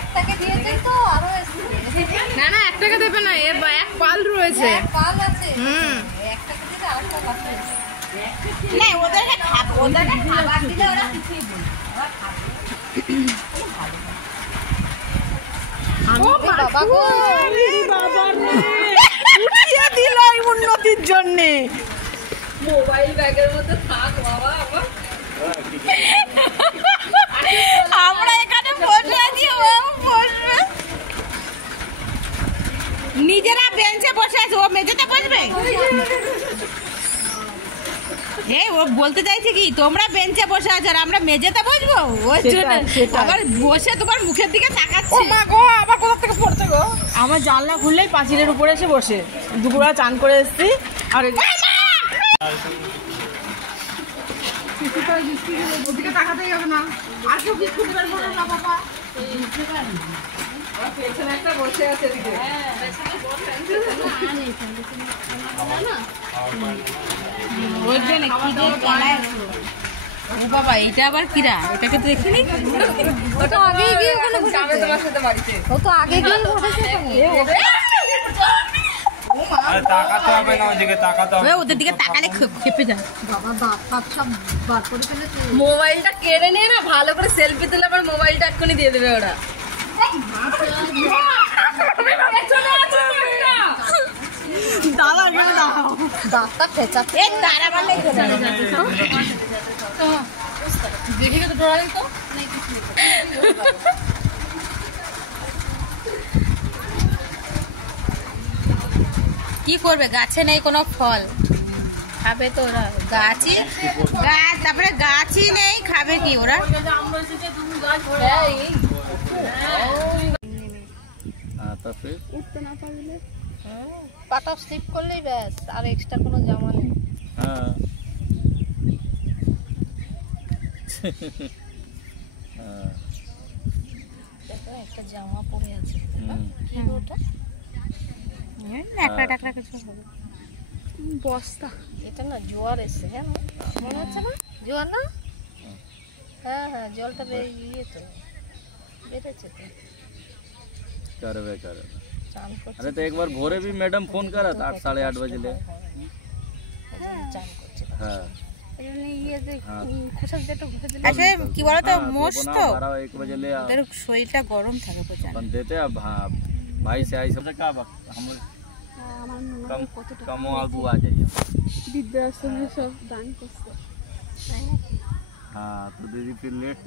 একটাকে দিয়েছেন তো আরো না না 1 টাকা দেবে না, এক পাল রয়েছে। পাল আছে, একটাকে দিলে আরেকটা পাচ্ছে না, ওদেরকে খাবার দিলে ওরা কিছুই বলবে ওরা খাবে। বাবা গো বাবা রে উঠিয়ে দিল এই উন্নতির জন্য। মোবাইল ব্যাগের মধ্যে থাক বাবা আবার আমরা এখানে বসে আছি, ও বসবে নিজেরা বেঞ্চে বসে আছে, ও মেঝেতে বসবে। ও বলতে চাইছে কি তোমরা বেঞ্চে বসে আছো আর আমরা মেঝেতে বসবো, ওই জন্য আবার বসে তোমার মুখের দিকে তাকাচ্ছি। ও মা গো, আবার কোথা থেকে পড়ছে গো? আমার জানলা খুললেই পাঁচিলের উপরে এসে বসে। দুপুরবেলা চান করে এসেছি আর ওদিকে তাকাতেই হবে না। আর কেউ বিস্কুট বের করো না বাবা। পেছনে একটা বসে আছে এদিকে। ওই জন্য খিদে পালায়। ও বাবা, এটা আবার কিরা? এটাকে তো দেখিনি। ও তো আগেই গিয়ে ওখানে যাবে তোমার সাথে বাড়িতে। ও তো আগে গিয়ে বসেছে আরে তাকাতে হবে না, ওদিকে তাকাতে হবে। ওদের দিকে তাকালে খেপে যায়। বাবা দাঁত সব বার করে ফেলেছে। মোবাইলটা কেড়ে নিয়ে না ভালো করে সেলফি তুলে আবার মোবাইলটা এক্ষুনি দিয়ে দেবে ওরা। দাদা গেলে দাও, দাঁতটা ফেচাচ্ছে। এই তারা বলে দেখি তো ডরাই তো কি করবে, গাছে নেই কোনো ফল, খাবে তো ওরা? গাছ, তারপরে গাছই নেই, খাবে কি ওরা? পাটা স্লিপ করলেই ব্যাস, আর এক্সট্রা কোনো জামা নেই। একটা জামা পরে আছে, কি ওটা? বস্তা। এটা না জোয়ার এসছে, হ্যাঁ মনে হচ্ছে না জোয়ার না? হ্যাঁ হ্যাঁ, জলটা ইয়ে তো বেড়েছে তো। चांद को अरे तो एक बार भोरे भी मैडम फोन करा था 8 साढ़े 8 बजे ले। चांद को हाँ আসলে কি বলতো, মোষ তো 12-1 बजे ले ওদের শরীরটা গরম থাকে প্রচন্ড। अपन देते अब। हाँ भाई से आई सब का हम कम आगू आ जाइए। বৃদ্ধাশ্রমে সব দান করছে। हाँ तो दीदी फिर लेट